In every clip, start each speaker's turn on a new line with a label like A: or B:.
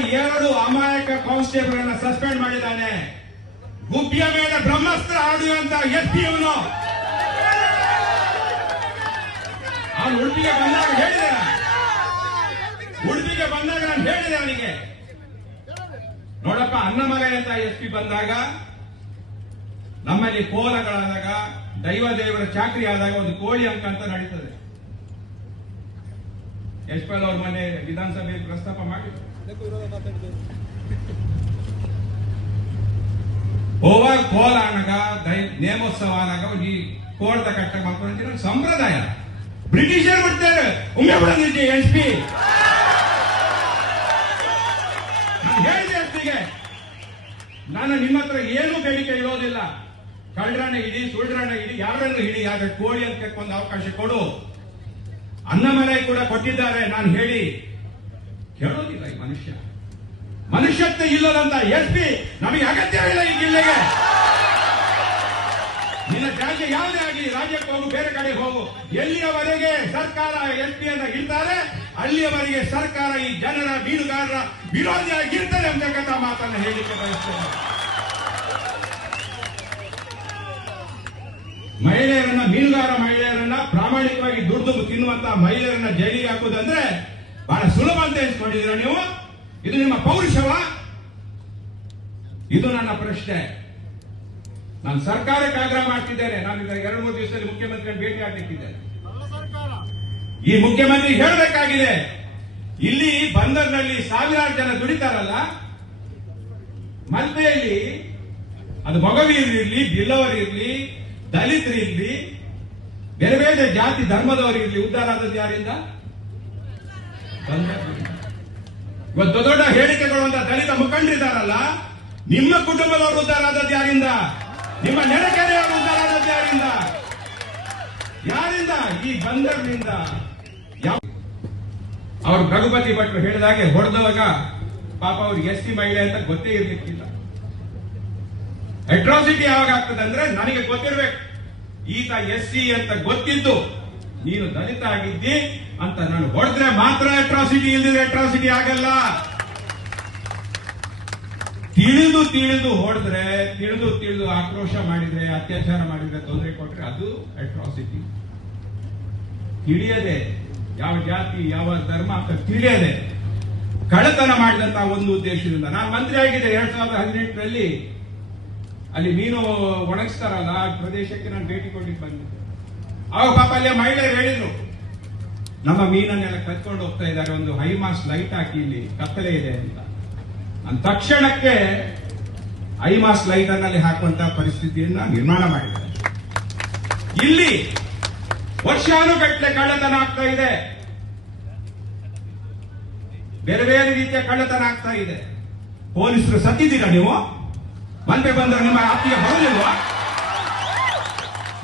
A: ಎರಡು ಅಮಾಯಕ ಕಾನ್ಸ್ಟೇಬಲ್ ಅನ್ನ ಸಸ್ಪೆಂಡ್ ಮಾಡಿದ್ದಾನೆ. ಗುಬ್ಬಿಯ ಮೇಲೆ ಬ್ರಹ್ಮಾಸ್ತ್ರ ಆಡುವಂತ ಎಸ್ ಪಿ ಅವನು. ಅವನು ಉಡುಪಿಗೆ ಬಂದಾಗ ಹೇಳಿದೆ. ಉಡುಪಿಗೆ ಬಂದಾಗ ನಾನು ಹೇಳಿದೆ ಅವನಿಗೆ. ನೋಡಪ್ಪ ಅನ್ನಮಲೈ ಅಂತ ಎಸ್ ಪಿ ಬಂದಾಗ, ನಮ್ಮಲ್ಲಿ ಕೋಲಗಳಾದಾಗ ದೈವ ದೇವರ ಚಾಕ್ರಿ ಆದಾಗ ಒಂದು ಕೋಳಿ ಅಂಕ ಅಂತ ನಡೀತದೆ. ಯಶ್ಪಾಲ್ ಅವ್ರ ಮನೆ ವಿಧಾನಸಭೆಯಲ್ಲಿ ಪ್ರಸ್ತಾಪ ಮಾಡಿ. ಓವರ್ ಕೋಲ ದೈ ನೇಮೋತ್ಸವ ಅನ್ನಗ ಈ ಕೋಳ್ತ ಕಟ್ಟ ಮಾಡ್ಕೊಂಡು ಸಂಪ್ರದಾಯ. ಬ್ರಿಟಿಷರು ಬಿಡ್ತಾರೆ. ಒಮ್ಮೆ ಬಿಡಂಗಿದ್ದೆ ಎಸ್ ಪಿ. ಹೇಳಿದೆ ನಾನು ನಿಮ್ಮ ಹತ್ರ ಏನು ಬೇಡಿಕೆ ಇರೋದಿಲ್ಲ. ಕಳ್ಳರನ್ನ ಹಿಡಿ ಸುಳ್ಳ್ರನ್ನ ಹಿಡಿ, ಯಾರನ್ನು ಹಿಡಿ ಯಾರ ಕೋಳಿ ಅಂತ ಒಂದು ಅವಕಾಶ ಕೊಡು. ಅನ್ನಮಲೈ ಕೂಡ ಕೊಟ್ಟಿದ್ದಾರೆ, ನಾನು ಹೇಳಿ. ಕೇಳೋದಿಲ್ಲ ಈ ಮನುಷ್ಯ. ಮನುಷ್ಯತ್ವ ಇಲ್ಲದಂತ ಎಸ್ ಪಿ ನಮಗೆ ಅಗತ್ಯವಿಲ್ಲ ಈ ಜಿಲ್ಲೆಗೆ. ನಿನ್ನ ಜಾಗ ಯಾವುದೇ ಆಗಲಿ, ರಾಜ್ಯಕ್ಕೆ ಹೋಗು, ಬೇರೆ ಕಡೆ ಹೋಗು. ಎಲ್ಲಿಯವರೆಗೆ ಸರ್ಕಾರ ಎಸ್ ಪಿ ಅನ್ನ ಇರ್ತಾರೆ ಅಲ್ಲಿಯವರೆಗೆ ಸರ್ಕಾರ ಈ ಜನರ ಮೀನುಗಾರರ ವಿರೋಧಿಯಾಗಿರ್ತದೆ ಅಂತಕ್ಕಂಥ ಮಾತನ್ನು ಹೇಳಿಕೆ ಬಯಸ್ತೇನೆ. ಮಹಿಳೆಯರನ್ನ ಮೀನುಗಾರ ಪ್ರಾಮಾಣಿಕವಾಗಿ ತಿನ್ನುವಂತಹ ತಿನ್ನುವಂತ ಮಹಿಳೆಯರನ್ನ ಜೈಲಿಗೆ ಹಾಕುದಂದ್ರೆ ಬಹಳ ಸುಲಭ ಅಂತ ಎನ್ಸ್ಕೊಂಡಿದ್ದೀರ ನೀವು? ಇದು ನಿಮ್ಮ ಪೌರುಷವ? ಇದು ನನ್ನ ಪ್ರಶ್ನೆ. ನಾನು ಸರ್ಕಾರಕ್ಕೆ ಆಗ್ರಹ ಮಾಡ್ತಿದ್ದೇನೆ. ನಾನು ಎರಡು ಮೂರು ದಿವಸದಲ್ಲಿ ಮುಖ್ಯಮಂತ್ರಿ ಭೇಟಿ ಆಗ್ಲಿಕ್ಕಿದ್ದೇನೆ. ಈ ಮುಖ್ಯಮಂತ್ರಿ ಹೇಳಬೇಕಾಗಿದೆ ಇಲ್ಲಿ ಬಂದರ್ನಲ್ಲಿ ಸಾವಿರಾರು ಜನ ದುಡಿತಾರಲ್ಲ ಮಲ್ಪೆಯಲ್ಲಿ ಅದು ಮೊಗವೀರ್ ಇರ್ಲಿ ಬಿಲ್ಲವರ್ ಇರ್ಲಿ ದಲಿತರು ಇರ್ಲಿ ಬೇರೆ ಬೇರೆ ಜಾತಿ ಧರ್ಮದವರಿಗೆ ಇರ್ಲಿ ಉದ್ಧಾರ ಆದದ್ದು ಯಾರಿಂದ. ಇವತ್ತು ದೊಡ್ಡ ಹೇಳಿಕೆಗಳು ಅಂತ ದಲಿತ ಮುಖಂಡರಿದ್ದಾರಲ್ಲ, ನಿಮ್ಮ ಕುಟುಂಬದವರು ಉದ್ಧಾರ ಆದದ್ದು ಯಾರಿಂದ? ನಿಮ್ಮ ನೆರೆಕೆರೆಯವರು ಉದ್ಧಾರ ಆದದ್ದು ಯಾರಿಂದ? ಯಾರಿಂದ? ಈ ಬಂದರ್ನಿಂದ ಅವರು ಅವ್ರು ರಘುಪತಿ ಭಟ್ರು ಹೇಳಿದಾಗೆ ಹೊಡೆದವಾಗ ಪಾಪ ಅವ್ರಿಗೆ ಎಸ್ ಟಿ ಮಹಿಳೆ ಅಂತ ಗೊತ್ತೇ ಇರ್ಲಿಕ್ಕಿಲ್ಲ. ಅಟ್ರಾಸಿಟಿ ಯಾವಾಗ ಆಗ್ತದೆ ಅಂದ್ರೆ ನನಗೆ ಗೊತ್ತಿರ್ಬೇಕು. ಈತ ಎಸ್ ಸಿ ಅಂತ ಗೊತ್ತಿದ್ದು, ನೀನು ದಲಿತ ಆಗಿದ್ದಿ ಅಂತ ನಾನು ಹೊಡೆದ್ರೆ ಮಾತ್ರ ಅಟ್ರಾಸಿಟಿ ಇಲ್ದಿದ್ರೆ ಅಟ್ರಾಸಿಟಿ ಆಗಲ್ಲ. ತಿಳಿದು ತಿಳಿದು ಹೊಡೆದ್ರೆ, ತಿಳಿದು ತಿಳಿದು ಆಕ್ರೋಶ ಮಾಡಿದ್ರೆ, ಅತ್ಯಾಚಾರ ಮಾಡಿದ್ರೆ ತೊಂದರೆ ಕೊಟ್ರೆ ಅದು ಅಟ್ರಾಸಿಟಿ ತಿಳಿಯದೆ, ಯಾವ ಜಾತಿ, ಯಾವ ಧರ್ಮ ಅಂತ ತಿಳಿಯದೆ ಕಳ್ಳತನ ಮಾಡಿದಂತಹ ಒಂದು ಉದ್ದೇಶದಿಂದ. ನಾನು ಮಂತ್ರಿ ಆಗಿದ್ದೆ ಎರಡ್ ಸಾವಿರದ ಹದಿನೆಂಟರಲ್ಲಿ. ಅಲ್ಲಿ ಮೀನು ಒಣಗಿಸ್ತಾರಲ್ಲ, ಆ ಪ್ರದೇಶಕ್ಕೆ ನಾನು ಭೇಟಿ ಕೊಟ್ಟಿಗೆ ಬಂದಿದ್ದೆ. ಆಗ ಪಾಪ ಅಲ್ಲಿ ಮಹಿಳೆಯರು ಹೇಳಿದ್ರು, ನಮ್ಮ ಮೀನನ್ನೆಲ್ಲ ಕತ್ಕೊಂಡು ಹೋಗ್ತಾ ಇದ್ದಾರೆ, ಒಂದು ಹೈ ಮಾಸ್ ಲೈಟ್ ಹಾಕಿ ಇಲ್ಲಿ ಕತ್ತಲೆ ಇದೆ ಅಂತ. ಅಂದ ತಕ್ಷಣಕ್ಕೆ ಐಮಾಸ್ ಲೈಟ್ ಅನ್ನಲ್ಲಿ ಹಾಕುವಂತ ಪರಿಸ್ಥಿತಿಯನ್ನ ನಿರ್ಮಾಣ ಮಾಡಿದ್ದಾರೆ. ಇಲ್ಲಿ ವರ್ಷಾನುಗಟ್ಟಲೆ ಕಳ್ಳತನ ಆಗ್ತಾ ಇದೆ. ಬೇರೆ ಬೇರೆ ರೀತಿಯ ಕಳ್ಳತನ ಆಗ್ತಾ ಇದೆ. ಪೊಲೀಸರು ಸತ್ತಿದ್ದೀರಾ ನೀವು? ಮಲ್ಪೆ ಬಂದ್ರೆ ನಿಮ್ಮ ವ್ಯಾಪ್ತಿಗೆ ಬರುವುದಿಲ್ವಾ?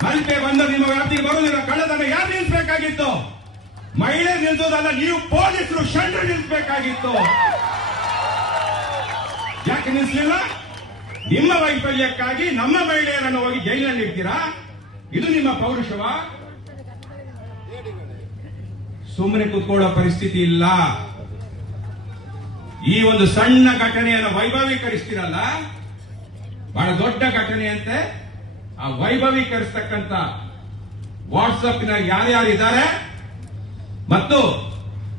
A: ಮಲ್ಪೆ ಬಂದ್ರೆ ನಿಮ್ಮ ವ್ಯಾಪ್ತಿಗೆ ಬರುವುದಿಲ್ಲ. ಕಳ್ಳತನ ಯಾರು ನಿಲ್ಲಿಸಬೇಕಾಗಿತ್ತು? ಮಹಿಳೆ ನಿಲ್ಸೋದಲ್ಲ, ನೀವು ಪೊಲೀಸರು ಷಂಡ್ರು ನಿಲ್ಲಿಸಬೇಕಾಗಿತ್ತು. ಯಾಕೆ ನಿಲ್ಲಿಸಲಿಲ್ಲ? ನಿಮ್ಮ ವೈಫಲ್ಯಕ್ಕಾಗಿ ನಮ್ಮ ಮಹಿಳೆಯರನ್ನು ಹೋಗಿ ಜೈಲಿನಲ್ಲಿ ಇಡ್ತೀರಾ? ಇದು ನಿಮ್ಮ ಪೌರುಷವ? ಸುಮ್ಮನೆ ಕೂತ್ಕೊಳ್ಳೋ ಪರಿಸ್ಥಿತಿ ಇಲ್ಲ. ಈ ಒಂದು ಸಣ್ಣ ಘಟನೆಯನ್ನು ವೈಭವೀಕರಿಸ್ತೀರಲ್ಲ? ಬಹಳ ದೊಡ್ಡ ಘಟನೆಯಂತೆ ಆ ವೈಭವೀಕರಿಸತಕ್ಕಂತ ವಾಟ್ಸಪ್ನ ಯಾರ್ಯಾರಿದ್ದಾರೆ ಮತ್ತು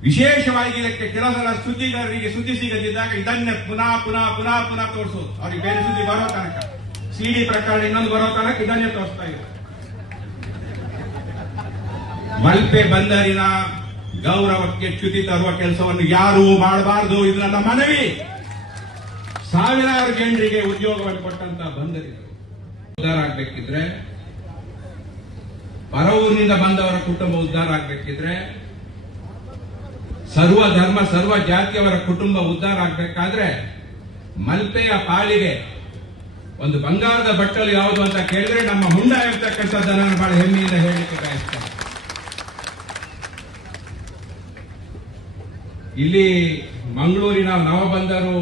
A: ವಿಶೇಷವಾಗಿ ಇದಕ್ಕೆ ಕೆಲಸದ ಸುದ್ದಿಗಾರರಿಗೆ ಸುದ್ದಿ ಸಿಗದಿದ್ದಾಗ ಇದನ್ನೇ ಪುನಃ ಪುನಃ ಪುನಃ ಪುನಃ ತೋರಿಸೋದು. ಅವ್ರಿಗೆ ಬೇರೆ ಸುದ್ದಿ ಬರೋ ತನಕ. ಸಿಡಿ ಪ್ರಕರಣ ಇನ್ನೊಂದು ಬರೋ ತನಕ ಇದನ್ನೇ ತೋರಿಸ್ತಾ ಇದ್ದಾರೆ. ಮಲ್ಪೆ ಬಂದರಿನ ಗೌರವಕ್ಕೆ ಚ್ಯುತಿ ತರುವ ಕೆಲಸವನ್ನು ಯಾರೂ ಮಾಡಬಾರದು. ಇದು ನನ್ನ ಮನವಿ. ಸಾವಿರಾರು ಜನರಿಗೆ ಉದ್ಯೋಗವನ್ನು ಕೊಟ್ಟಂತ ಬಂದರಿಗಳು ಉದ್ಧಾರ ಆಗ್ಬೇಕಿದ್ರೆ, ಪರ ಊರಿನಿಂದ ಬಂದವರ ಕುಟುಂಬ ಉದ್ಧಾರ ಆಗ್ಬೇಕಿದ್ರೆ, ಸರ್ವ ಧರ್ಮ, ಸರ್ವ ಜಾತಿಯವರ ಕುಟುಂಬ ಉದ್ಧಾರ ಆಗ್ಬೇಕಾದ್ರೆ ಮಲ್ಪೆಯ ಪಾಳಿಗೆ ಒಂದು ಬಂಗಾರದ ಬಟ್ಟಲು ಯಾವುದು ಅಂತ ಕೇಳಿದ್ರೆ ನಮ್ಮ ಹುಂಡ ಇರ್ತಕ್ಕಂಥದ್ದನ್ನು ನಾನು ಬಹಳ ಹೆಮ್ಮೆಯಿಂದ ಹೇಳಲಿಕ್ಕೆ ಬಯಸ್ತೇನೆ. ಇಲ್ಲಿ ಮಂಗಳೂರಿನ ನವಬಂದರು,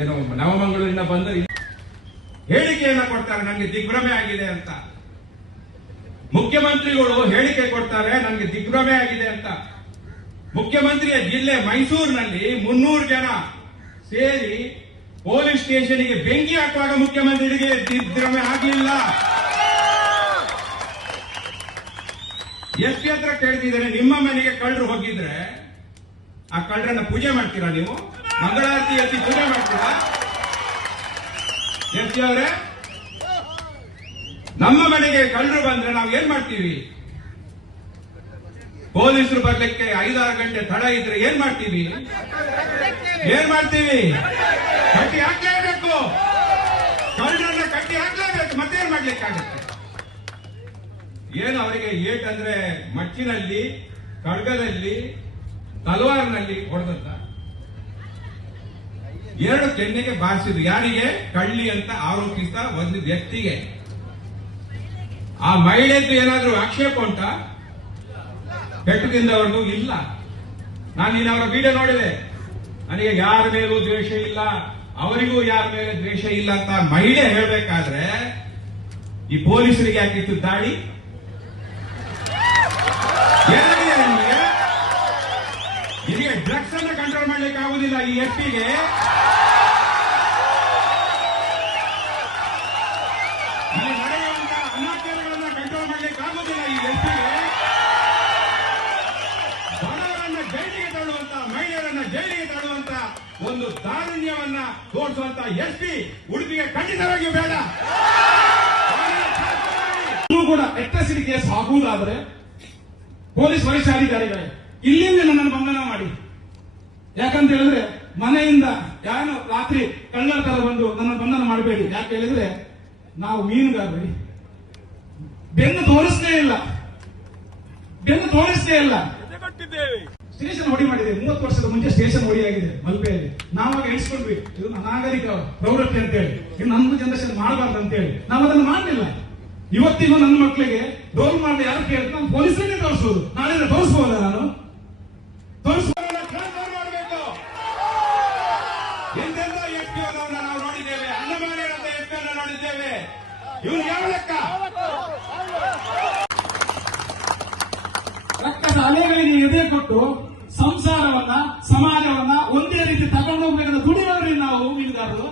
A: ಏನು, ನವಮಂಗಳೂರಿನ ಬಂದರು ಹೇಳಿಕೆಯನ್ನು ಕೊಡ್ತಾರೆ ನನಗೆ ದಿಗ್ಭ್ರಮೆ ಆಗಿದೆ ಅಂತ. ಮುಖ್ಯಮಂತ್ರಿಗಳು ಹೇಳಿಕೆ ಕೊಡ್ತಾರೆ ನನಗೆ ದಿಗ್ಭ್ರಮೆ ಆಗಿದೆ ಅಂತ. ಮುಖ್ಯಮಂತ್ರಿಯ ಜಿಲ್ಲೆ ಮೈಸೂರಿನಲ್ಲಿ ಮುನ್ನೂರು ಜನ ಸೇರಿ ಪೊಲೀಸ್ ಸ್ಟೇಷನ್ಗೆ ಬೆಂಕಿ ಹಾಕುವಾಗ ಮುಖ್ಯಮಂತ್ರಿಗೆ ದಿಗ್ಭ್ರಮೆ ಆಗಲಿಲ್ಲ. ಎಸ್ ಹತ್ರ ಕೇಳ್ತಿದ್ದಾರೆ, ನಿಮ್ಮ ಮನೆಗೆ ಕಳ್ಳರು ಹೋಗಿದ್ರೆ ಆ ಕಳ್ಳರನ್ನ ಪೂಜೆ ಮಾಡ್ತೀರಾ ನೀವು? ಮಂಗಳಾರತಿ ಎತ್ತಿ ಪೂಜೆ ಮಾಡ್ತೀರಾ? ಎಸ್ ಪಿ ಅವರೇ? ನಮ್ಮ ಮನೆಗೆ ಕಳ್ಳರು ಬಂದ್ರೆ ನಾವು ಏನ್ ಮಾಡ್ತೀವಿ? ಪೊಲೀಸರು ಬರ್ಲಿಕ್ಕೆ ಐದಾರು ಗಂಟೆ ತಡ ಇದ್ರೆ ಏನ್ ಮಾಡ್ತೀವಿ? ಏನ್ ಮಾಡ್ತೀವಿ? ಕಟ್ಟಿ ಹಾಕ್ಲೇಬೇಕು. ಕಳ್ಳರನ್ನ ಕಟ್ಟಿ ಹಾಕ್ಲೇಬೇಕು. ಮತ್ತೇನ್ ಮಾಡ್ಲಿಕ್ಕಾಗತ್ತೆ? ಏನು ಅವರಿಗೆ ಏಟ್ ಅಂದ್ರೆ ಮಚ್ಚಿನಲ್ಲಿ ಖಡ್ಗದಲ್ಲಿ ತಲವಾರಿನಲ್ಲಿ ಹೊಡೆದಂತ. ಎರಡು ಕೆನ್ನೆಗೆ ಬಾರಿಸಿದ್ರು. ಯಾರಿಗೆ? ಕಳ್ಳಿ ಅಂತ ಆರೋಪಿಸಿದ ಒಂದು ವ್ಯಕ್ತಿಗೆ. ಆ ಮಹಿಳೆಯದ್ದು ಏನಾದ್ರೂ ಆಕ್ಷೇಪ ಉಂಟಾ? ಪೆಟ್ಟು ತಿಂದವರದು ಇಲ್ಲ. ನಾನು ನೀನು ಅವರ ವಿಡಿಯೋ ನೋಡಿದೆ. ನನಗೆ ಯಾರ ಮೇಲೂ ದ್ವೇಷ ಇಲ್ಲ. ಅವರಿಗೂ ಯಾರ ಮೇಲೆ ದ್ವೇಷ ಇಲ್ಲ ಅಂತ ಮಹಿಳೆ ಹೇಳಬೇಕಾದ್ರೆ ಈ ಪೊಲೀಸರಿಗೆ ಯಾಕಿತ್ತು ದಾಳಿ? ಆಗುದಿಲ್ಲ ಅಲ್ಲಿ ಎಸ್ಪಿಗೆ ಇಲ್ಲಿ ನಡೆಯುವಂತ ಅನಾಚಾರಗಳನ್ನ ಕಂಟ್ರೋಲ್ ಮಾಡ್ಲಿಕ್ಕೆ ಆಗುದಿಲ್ಲ ಈ ಎಸ್ಪಿಗೆ ಬಡವರನ್ನ ಜೈಲಿಗೆ ತಳ್ಳುವಂತ ಮಹಿಳೆಯರನ್ನ ಜೈಲಿಗೆ ತಳ್ಳುವಂತ ಒಂದು ದಾರುಣ್ಯವನ್ನ ತೋರಿಸುವಂತ ಎಸ್ಪಿ ಉಡುಪಿಗೆ ಖಂಡಿತವಾಗಿ ಬೇಡ.
B: ಕೂಡ ಎಟ್ಟಸಿಡಿ ಕೇಸ್ ಪೊಲೀಸ್ ವರಿಷ್ಠಾಧಿಕಾರಿಗಳೇ ಇಲ್ಲಿಂದ ನನ್ನನ್ನು ಬಂಧನ ಮಾಡಿ. ಯಾಕಂತ ಹೇಳಿದ್ರೆ ಮನೆಯಿಂದ ಯಾರು ರಾತ್ರಿ ಕಳ್ಳರ ತರ ಬಂದು ನನ್ನ ಬಂಧನ ಮಾಡಬೇಡಿ. ಯಾಕೆ ಹೇಳಿದ್ರೆ ನಾವು ಮೀನುಗಾರರಿ. ಬೆನ್ನು ತೋರಿಸ್ತೇ ಇಲ್ಲ. ಬೆನ್ನು ತೋರಿಸ್ತೇ ಇಲ್ಲ. ಸ್ಟೇಷನ್ ಹೊಡಿ ಮಾಡಿದೆ. ಮೂವತ್ತು ವರ್ಷದ ಮುಂಚೆ ಸ್ಟೇಷನ್ ಹೊಡಿ ಆಗಿದೆ ಮಲ್ಪೆಯಲ್ಲಿ. ನಾವಾಗ ಎಣಿಸ್ಕೊಂಡ್ವಿ. ಇದು ನಾಗರಿಕ ಪ್ರವೃತ್ತಿ ಅಂತ ಹೇಳಿ ಇದು ನಮ್ಮ ಜನರೇಷನ್ ಮಾಡಬಾರ್ದು ಅಂತ ಹೇಳಿ ನಾವು ಅದನ್ನು ಮಾಡಲಿಲ್ಲ. ಇವತ್ತಿಗೂ ನನ್ನ ಮಕ್ಕಳಿಗೆ ರೋಲ್ ಮಾಡಿದ ಯಾರು ಕೇಳಿದ್ರೆ ನಾನು ಪೊಲೀಸರಿಗೆ ತೋರಿಸೋದು. ನಾಳೆ ತೋರಿಸಬಹುದಾ ನಾನು? ತೋರಿಸಬಹುದು
A: ಇವ್ರು ಯಾವ ಲೆಕ್ಕ?
B: ರಕ್ತದ ಅಲೆಗಳಿಗೆ ಎದೆ ಕೊಟ್ಟು ಸಂಸಾರವನ್ನ, ಸಮಾಜವನ್ನ ಒಂದೇ ರೀತಿ ತಗೊಂಡು ಹೋಗ್ಬೇಕಂತ ದುಡಿಯೋರಿ ನಾವು ಮೀನುಗಾರರು